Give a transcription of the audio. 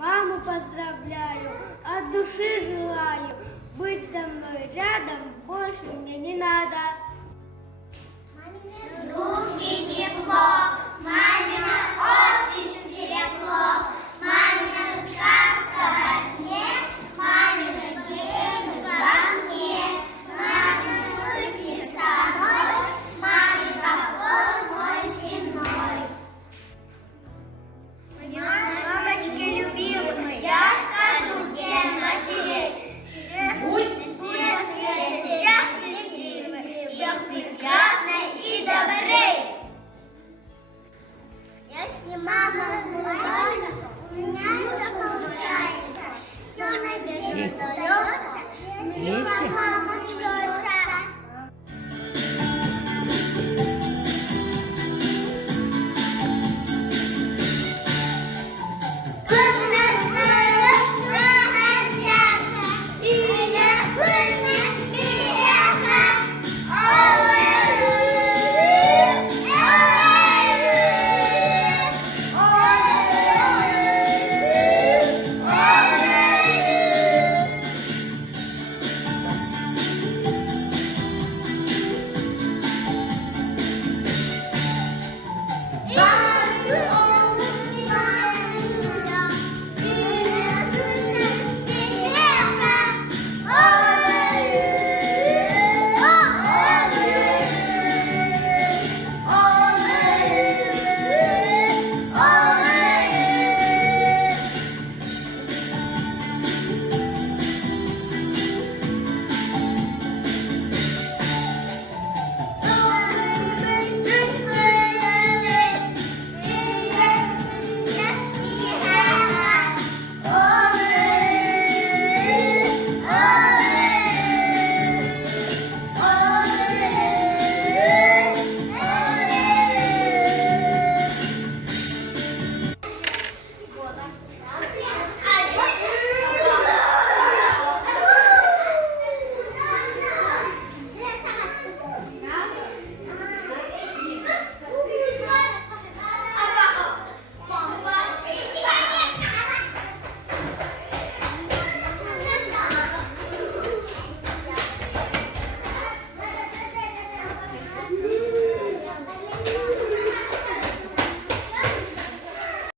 Маму поздравляю, от души желаю. Быть со мной рядом больше мне не надо. Руки тепло, мамино очи светло, мамина сказка во сне, мамины гены во мне, мамины мысли со мной, мамин поклон мой земной. Мамочки любимые, я скажу день матерей. Всех прекрасной и добрей. Если мама улыбается, у меня все получается. Все на свете удается, если мама